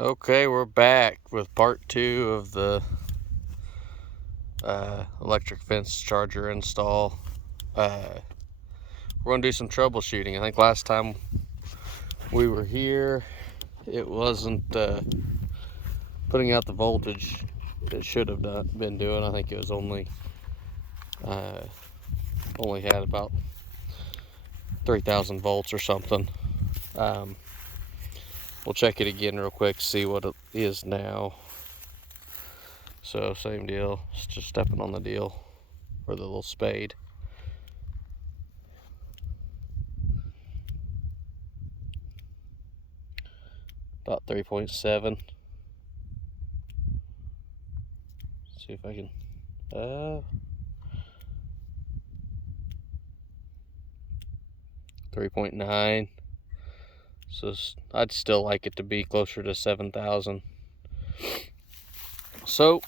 Okay, we're back with part 2 of the electric fence charger install. We're going to do some troubleshooting. I think last time we were here, it wasn't putting out the voltage it should have been doing. I think it was only had about 3,000 volts or something. We'll check it again real quick, see what it is now. So same deal, it's just stepping on the deal or the little spade. About 3.7. See if I can 3.9. So I'd still like it to be closer to 7,000. So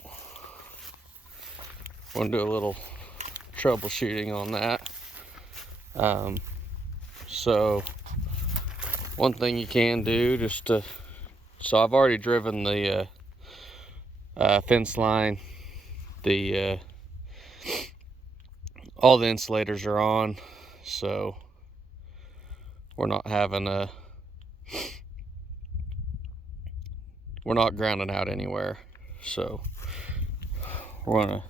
we're gonna do a little troubleshooting on that. So one thing you can do so I've already driven the fence line. All the insulators are on, so we're not grounding out anywhere. So we're gonna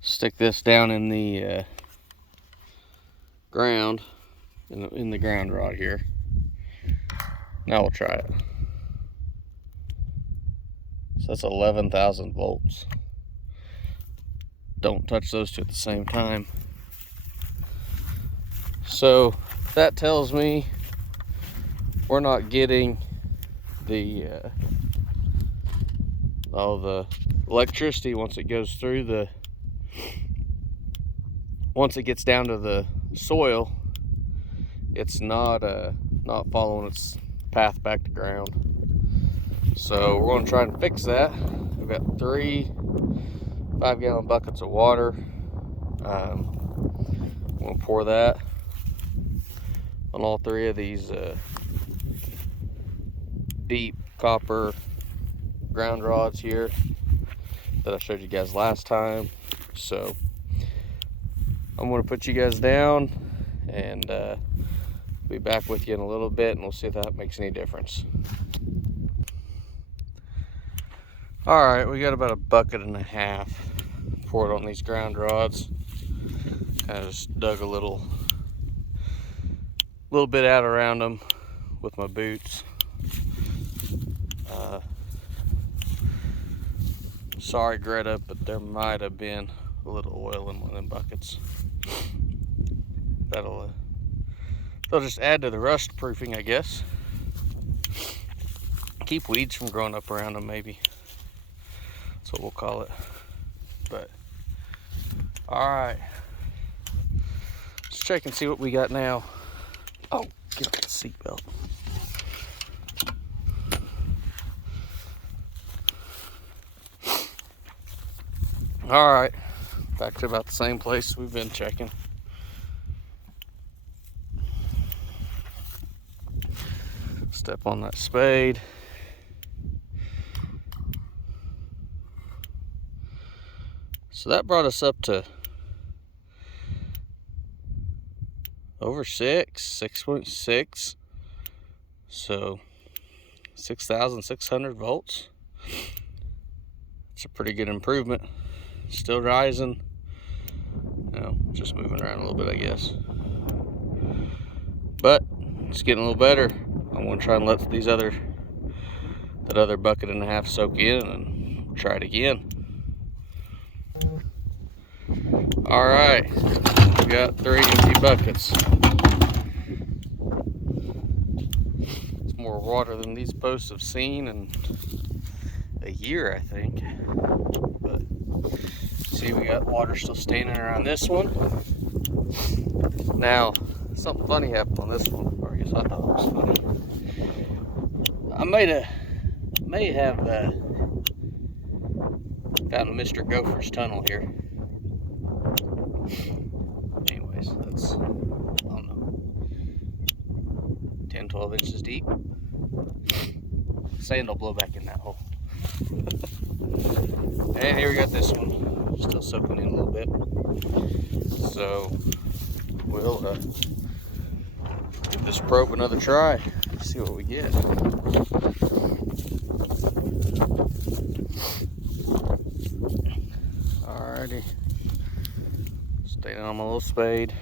stick this down in the ground, in the ground rod here. Now we'll try it. So that's 11,000 volts. Don't touch those two at the same time. So that tells me we're not getting the electricity once it goes through once it gets down to the soil. It's not following its path back to ground. So we're going to try and fix that. We've got 3 5-gallon buckets of water. We'll pour that on all 3 of these deep copper ground rods here that I showed you guys last time. So I'm going to put you guys down and be back with you in a little bit, and we'll see if that makes any difference. Alright, we got about 1.5 buckets poured on these ground rods. Kind of just dug a little bit out around them with my boots. Sorry, Greta, but there might have been a little oil in one of them buckets. They'll just add to the rust proofing, I guess. Keep weeds from growing up around them, maybe. That's what we'll call it. But all right, let's check and see what we got now. Oh, get off the seatbelt. All right, back to about the same place we've been checking. Step on that spade. So that brought us up to over 6.6. So 6,600 volts. It's a pretty good improvement. Still rising. Just moving around a little bit, I guess. But it's getting a little better. I'm gonna try and let that other 1.5 buckets soak in, and try it again. All right, we got 3 empty buckets. It's more water than these posts have seen in a year, I think. But see, we got water still standing around this one. Now, something funny happened on this one, or I guess I thought it was funny. I may have found Mr. Gopher's tunnel here. Anyways, that's, I don't know, 10, 12 inches deep. sand will blow back in that hole. And here we got this one, still soaking in a little bit. So we'll give this probe another try, see what we get. Alrighty, staying on my little spade.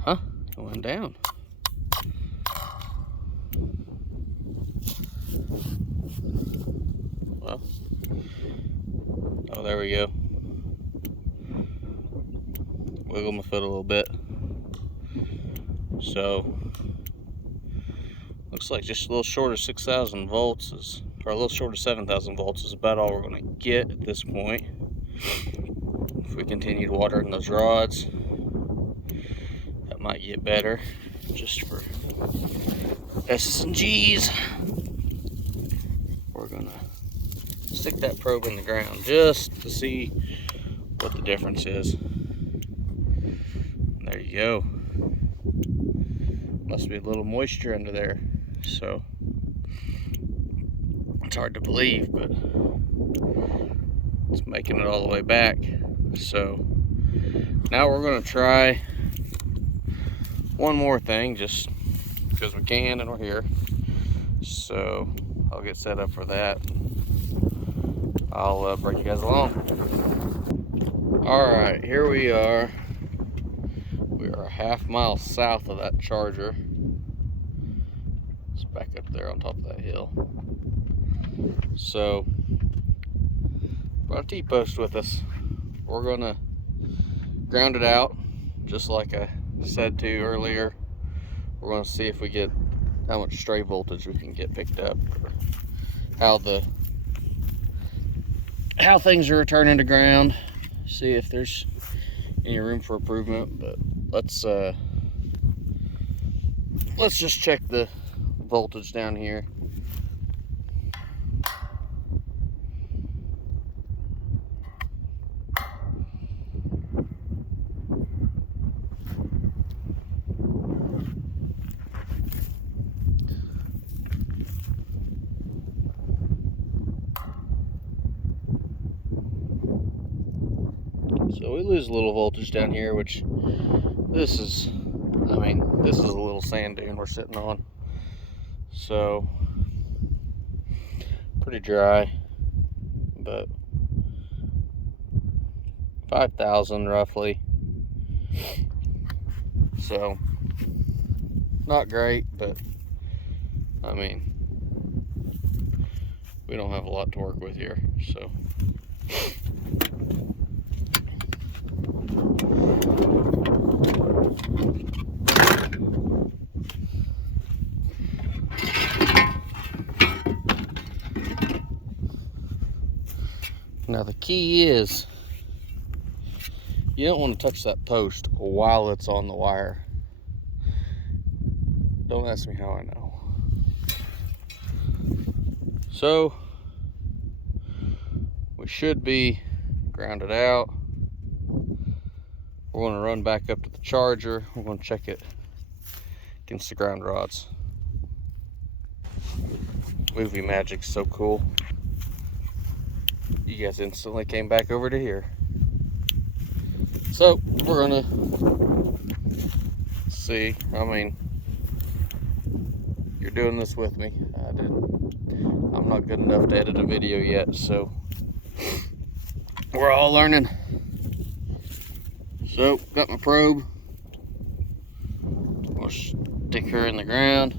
Huh? Going down. Well, oh, there we go. Wiggle my foot a little bit. So, looks like just a little short of 6,000 volts is, or a little short of 7,000 volts is about all we're going to get at this point. If we continue to watering those rods, that might get better. Just for S's and G's, we're gonna stick that probe in the ground just to see what the difference is. There you go. Must be a little moisture under there, so it's hard to believe, but it's making it all the way back. So now we're gonna try one more thing, just because we can and we're here. So I'll get set up for that. I'll bring you guys along. All right, here we are. We are a half-mile south of that charger. It's back up there on top of that hill. So, brought a T-post with us. We're gonna ground it out, just like I said to you earlier. We're gonna see if we get how much stray voltage we can get picked up, or how things are returning to ground. See if there's any room for improvement. But let's just check the voltage down here. So we lose a little voltage down here, which this is a little sand dune we're sitting on. So pretty dry, but 5,000 roughly. So not great, but I mean, we don't have a lot to work with here, so. Now the key is, you don't want to touch that post while it's on the wire. Don't ask me how I know. So we should be grounded out. We're going to run back up to the charger. We're going to check it against the ground rods. Movie magic's so cool. You guys instantly came back over to here. So we're gonna see. I mean, you're doing this with me. I'm not good enough to edit a video yet, so we're all learning. So got my probe. We'll stick her in the ground.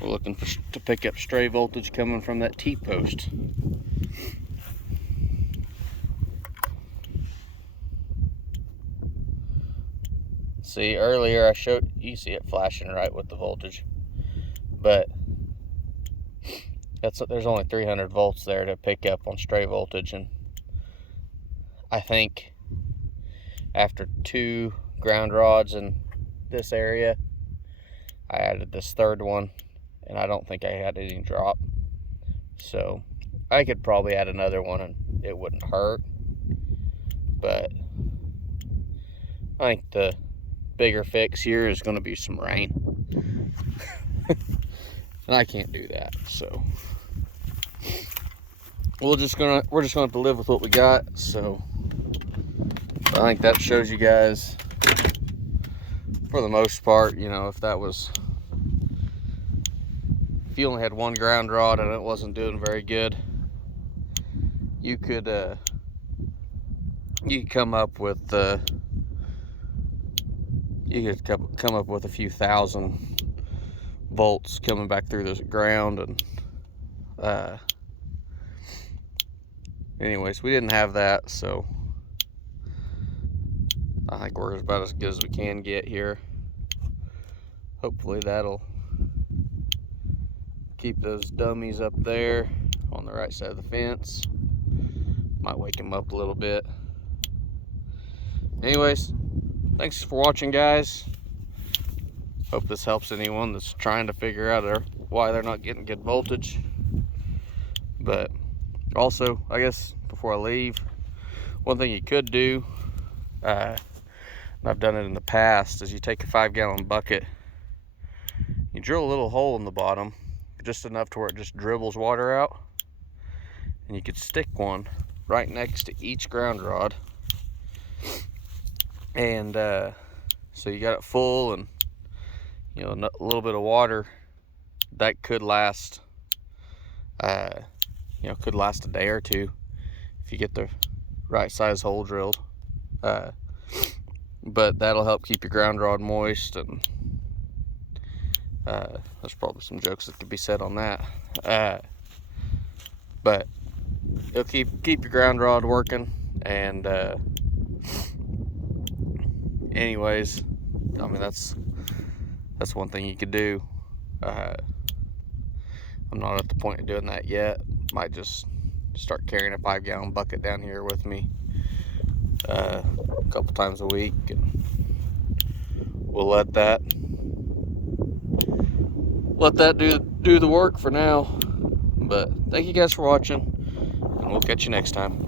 We're looking to pick up stray voltage coming from that T-post. See, earlier I showed, you see it flashing right with the voltage, but there's only 300 volts there to pick up on stray voltage, and I think after 2 ground rods in this area, I added this third one, and I don't think I had any drop. So I could probably add another one and it wouldn't hurt, but I think the bigger fix here is going to be some rain. And I can't do that, so we're just gonna have to live with what we got. So I think that shows you guys, for the most part, you know, if you only had one ground rod and it wasn't doing very good, you could come up with come up with a few thousand volts coming back through the ground. And anyways, we didn't have that, so I think we're about as good as we can get here. Hopefully that'll keep those dummies up there on the right side of the fence. Might wake them up a little bit. Anyways, thanks for watching, guys. Hope this helps anyone that's trying to figure out why they're not getting good voltage. But also, I guess before I leave, one thing you could do, and I've done it in the past, is you take a 5-gallon bucket, you drill a little hole in the bottom, just enough to where it just dribbles water out, and you could stick one right next to each ground rod. And so you got it full, and you know, a little bit of water that could last, could last a day or two if you get the right size hole drilled. But that'll help keep your ground rod moist, and there's probably some jokes that could be said on that. But it'll keep your ground rod working. And anyways, I mean, that's one thing you could do. I'm not at the point of doing that yet. Might just start carrying a 5-gallon bucket down here with me a couple times a week, and we'll let that do the work for now. But thank you guys for watching, and we'll catch you next time.